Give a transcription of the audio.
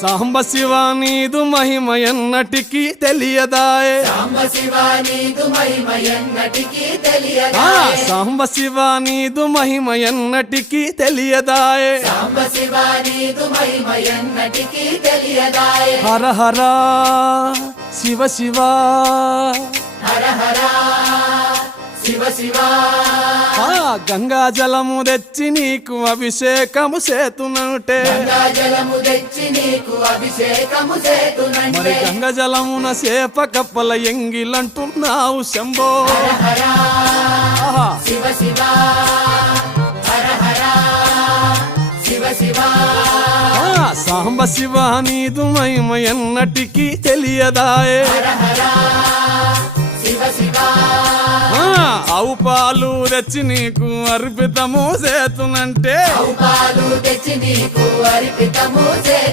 సాంబ శివ నీదు మహిమ ఎన్నటికీ తెలియదాయే సాంబ శివ నీదు మహిమ ఎన్నటికీ తెలియదాయే సాంబ శివ నీదు మహిమ ఎన్నటికీ తెలియదాయే సాంబ శివ నీదు మహిమ ఎన్నటికీ తెలియదాయే హర హర శివ శివ హర హర శివ శివ గంగా జలము తెచ్చి నీకు అభిషేకము చేతునంటే గంగా జలము తెచ్చి నీకు అభిషేకము మరి చేతునంటే గంగ జలమున సేప కప్పల ఎంగిలంటున్నావు శంభో హర ఆహా. శివ శివ హర హర శివ శివ సాంబ శివ నీదు మహిమ ఎన్నటికీ తెలియదాయే హర హర శివ శివ ఆవు పాలు తెచ్చి నీకు అర్పితము చేతునంటే పాలు తెచ్చి నీకు అర్పితము